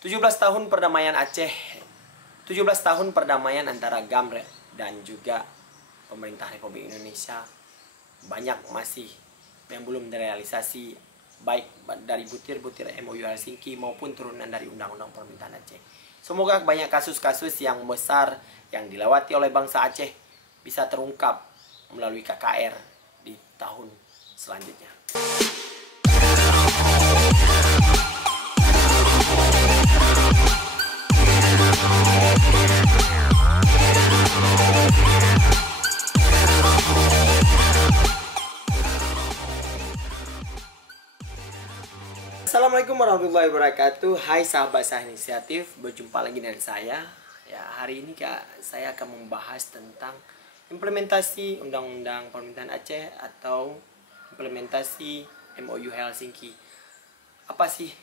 17 tahun perdamaian Aceh, 17 tahun perdamaian antara GAM dan juga pemerintah Republik Indonesia, banyak masih yang belum direalisasi, baik dari butir-butir MOU Helsinki maupun turunan dari Undang-Undang Pemerintahan Aceh. Semoga banyak kasus-kasus yang besar yang dilewati oleh bangsa Aceh bisa terungkap melalui KKR di tahun selanjutnya. Assalamualaikum warahmatullahi wabarakatuh. Hai sahabat Sah Inisiatif, berjumpa lagi dengan saya. Ya, hari ini saya akan membahas tentang implementasi Undang-Undang Pemerintahan Aceh atau implementasi MOU Helsinki. Apa sih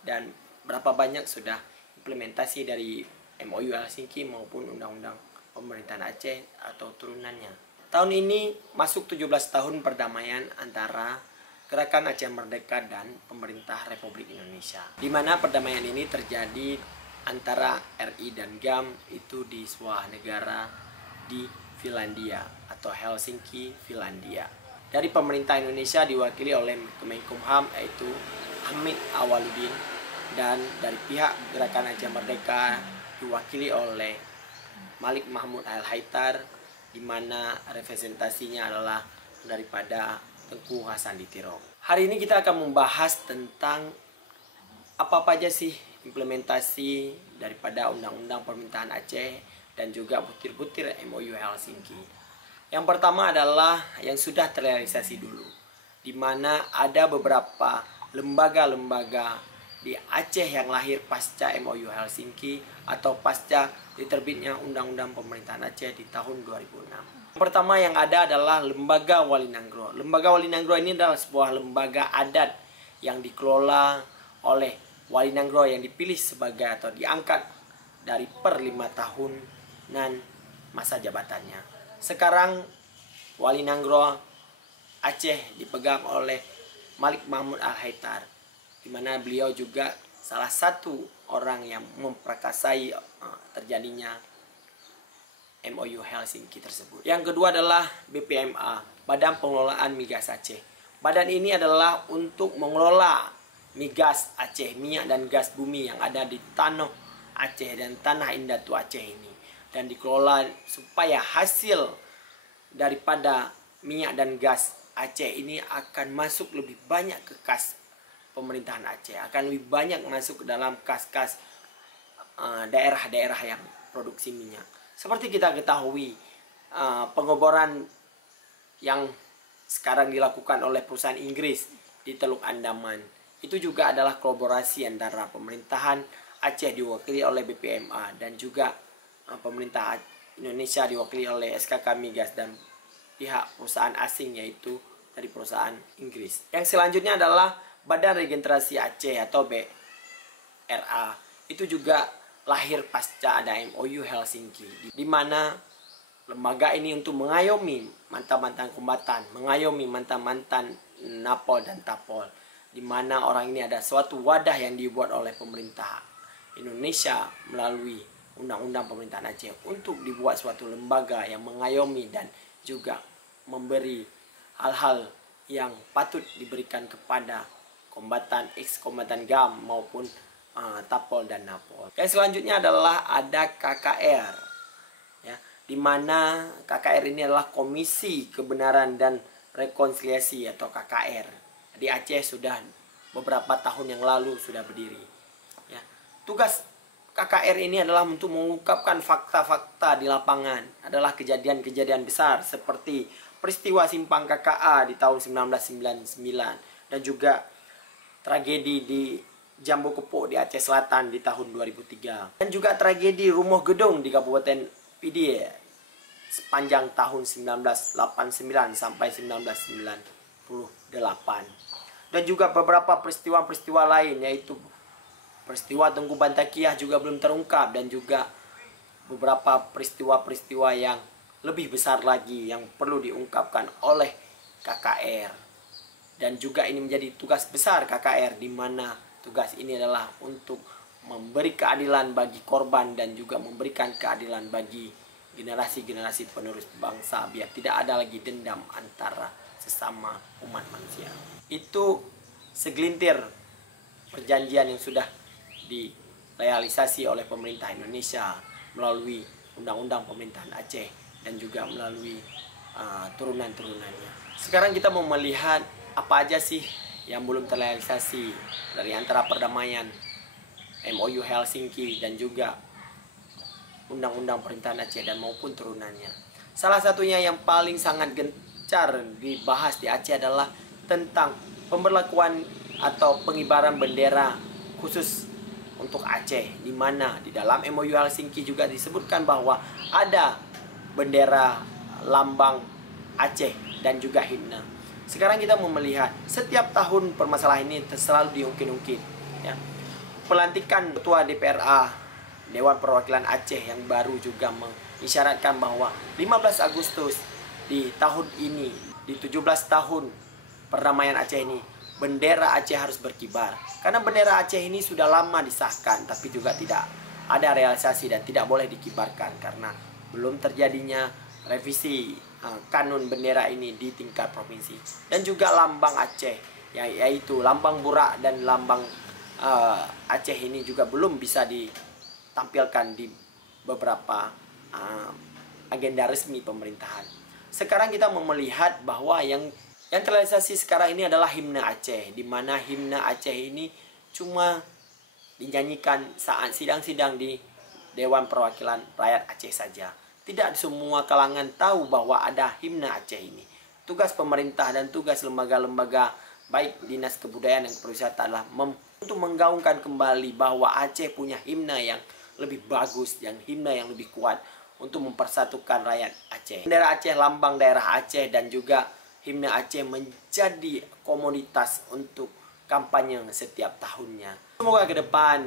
dan berapa banyak sudah implementasi dari MOU Helsinki maupun Undang-Undang Pemerintahan Aceh atau turunannya. Tahun ini masuk 17 tahun perdamaian antara Gerakan Aceh Merdeka dan pemerintah Republik Indonesia, di mana perdamaian ini terjadi antara RI dan GAM itu di sebuah negara di Finlandia atau Helsinki, Finlandia. Dari pemerintah Indonesia diwakili oleh Kemenkumham yaitu Hamid Awaludin, dan dari pihak Gerakan Aceh Merdeka diwakili oleh Malik Mahmud Al-Haithar, di mana representasinya adalah daripada Tengku Hasan Ditiro. Hari ini kita akan membahas tentang apa aja sih implementasi daripada Undang-Undang Pemerintahan Aceh dan juga butir-butir MOU Helsinki. Yang pertama adalah yang sudah terrealisasi dulu, di mana ada beberapa lembaga-lembaga di Aceh yang lahir pasca MOU Helsinki atau pasca diterbitnya Undang-Undang Pemerintahan Aceh di tahun 2006. Pertama yang ada adalah Lembaga Wali Nanggro. Lembaga Wali Nanggro ini adalah sebuah lembaga adat yang dikelola oleh Wali Nanggro yang dipilih sebagai atau diangkat dari per 5 tahunan masa jabatannya. Sekarang Wali Nanggro Aceh dipegang oleh Malik Mahmud Al-Haithar, di mana beliau juga salah satu orang yang memprakarsai terjadinya MOU Helsinki tersebut. Yang kedua adalah BPMA, Badan Pengelolaan Migas Aceh. Badan ini adalah untuk mengelola migas Aceh, minyak dan gas bumi yang ada di tanah Aceh dan tanah Indatu Aceh ini, dan dikelola supaya hasil daripada minyak dan gas Aceh ini akan masuk lebih banyak ke kas pemerintahan Aceh, akan lebih banyak masuk ke dalam kas-kas daerah-daerah yang produksi minyak. Seperti kita ketahui, pengeboran yang sekarang dilakukan oleh perusahaan Inggris di Teluk Andaman itu juga adalah kolaborasi antara pemerintahan Aceh diwakili oleh BPMA dan juga pemerintah Indonesia diwakili oleh SKK Migas dan pihak perusahaan asing yaitu dari perusahaan Inggris. Yang selanjutnya adalah Badan Regenerasi Aceh atau BRA. Itu juga lahir pasca ada MOU Helsinki, di mana lembaga ini untuk mengayomi mantan-mantan kombatan, mengayomi mantan-mantan Napol dan Tapol, di mana orang ini ada suatu wadah yang dibuat oleh pemerintah Indonesia melalui Undang-Undang Pemerintahan Aceh untuk dibuat suatu lembaga yang mengayomi dan juga memberi hal-hal yang patut diberikan kepada kombatan, ex-kombatan GAM maupun Tapol dan Napol. Yang selanjutnya adalah ada KKR, ya, di mana KKR ini adalah Komisi Kebenaran dan Rekonsiliasi atau KKR. Di Aceh sudah beberapa tahun yang lalu sudah berdiri. Ya. Tugas KKR ini adalah untuk mengungkapkan fakta-fakta di lapangan, adalah kejadian-kejadian besar seperti peristiwa Simpang KKA di tahun 1999 dan juga tragedi di Jambu Kepuk di Aceh Selatan di tahun 2003, dan juga tragedi Rumah Gedung di Kabupaten Pidi sepanjang tahun 1989 sampai 1998, dan juga beberapa peristiwa-peristiwa lain yaitu peristiwa Tengku Bantakiah juga belum terungkap, dan juga beberapa peristiwa-peristiwa yang lebih besar lagi yang perlu diungkapkan oleh KKR. Dan juga ini menjadi tugas besar KKR, di mana Tugas ini adalah untuk memberi keadilan bagi korban dan juga memberikan keadilan bagi generasi-generasi penerus bangsa, biar tidak ada lagi dendam antara sesama umat manusia. Itu segelintir perjanjian yang sudah direalisasi oleh pemerintah Indonesia melalui undang-undang pemerintahan Aceh dan juga melalui turunan-turunannya. Sekarang kita mau melihat apa aja sih yang belum terrealisasi dari antara perdamaian MOU Helsinki dan juga undang-undang pemerintahan Aceh dan maupun turunannya. Salah satunya yang paling sangat gencar dibahas di Aceh adalah tentang pemberlakuan atau pengibaran bendera khusus untuk Aceh, di mana di dalam MOU Helsinki juga disebutkan bahwa ada bendera lambang Aceh dan juga himne. Sekarang kita mau melihat setiap tahun permasalahan ini selalu diungkit-ungkit, ya. Pelantikan Ketua DPRA Dewan Perwakilan Aceh yang baru juga mengisyaratkan bahwa 15 Agustus di tahun ini, di 17 tahun perdamaian Aceh ini, bendera Aceh harus berkibar. Karena bendera Aceh ini sudah lama disahkan, tapi juga tidak ada realisasi dan tidak boleh dikibarkan karena belum terjadinya revisi kanun bendera ini di tingkat provinsi. Dan juga lambang Aceh, yaitu lambang Burak dan lambang Aceh ini juga belum bisa ditampilkan di beberapa agenda resmi pemerintahan. Sekarang kita mau melihat bahwa yang terrealisasi sekarang ini adalah himne Aceh, di mana himne Aceh ini cuma dinyanyikan saat sidang-sidang di Dewan Perwakilan Rakyat Aceh saja. Tidak semua kalangan tahu bahwa ada himne Aceh ini. Tugas pemerintah dan tugas lembaga-lembaga baik Dinas Kebudayaan dan Pariwisata adalah untuk menggaungkan kembali bahwa Aceh punya himne yang lebih bagus, yang himne yang lebih kuat untuk mempersatukan rakyat Aceh. Bendera Aceh, lambang daerah Aceh dan juga himne Aceh menjadi komoditas untuk kampanye setiap tahunnya. Semoga ke depan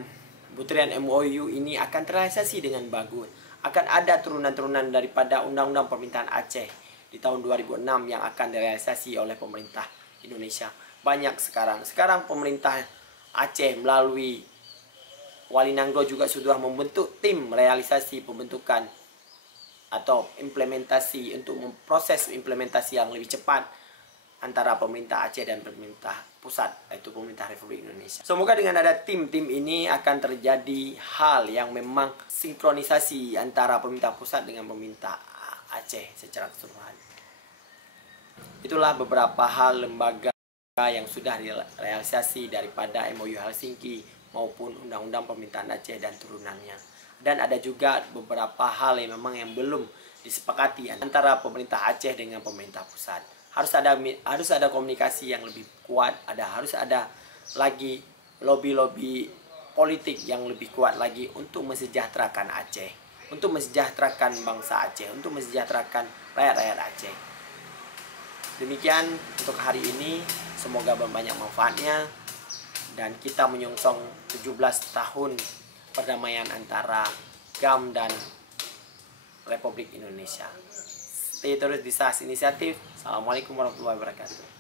butiran MOU ini akan terrealisasi dengan bagus. Akan ada turunan-turunan daripada Undang-Undang Pemerintahan Aceh di tahun 2006 yang akan direalisasi oleh pemerintah Indonesia. Banyak sekarang pemerintah Aceh melalui Wali Nangro juga sudah membentuk tim realisasi pembentukan atau implementasi untuk memproses implementasi yang lebih cepat antara pemerintah Aceh dan pemerintah pusat, yaitu pemerintah Republik Indonesia. Semoga dengan ada tim-tim ini akan terjadi hal yang memang sinkronisasi antara pemerintah pusat dengan pemerintah Aceh secara keseluruhan. Itulah beberapa hal lembaga yang sudah direalisasi daripada MOU Helsinki maupun Undang-Undang Pemerintahan Aceh dan turunannya. Dan ada juga beberapa hal yang memang yang belum disepakati antara pemerintah Aceh dengan pemerintah pusat. Harus ada komunikasi yang lebih kuat, harus ada lagi lobby-lobby politik yang lebih kuat lagi untuk mensejahterakan Aceh, untuk mensejahterakan bangsa Aceh, untuk mensejahterakan rakyat-rakyat Aceh. Demikian untuk hari ini, semoga banyak manfaatnya dan kita menyongsong 17 tahun perdamaian antara GAM dan Republik Indonesia. Stay terus di SAS Inisiatif. Assalamualaikum warahmatullahi wabarakatuh.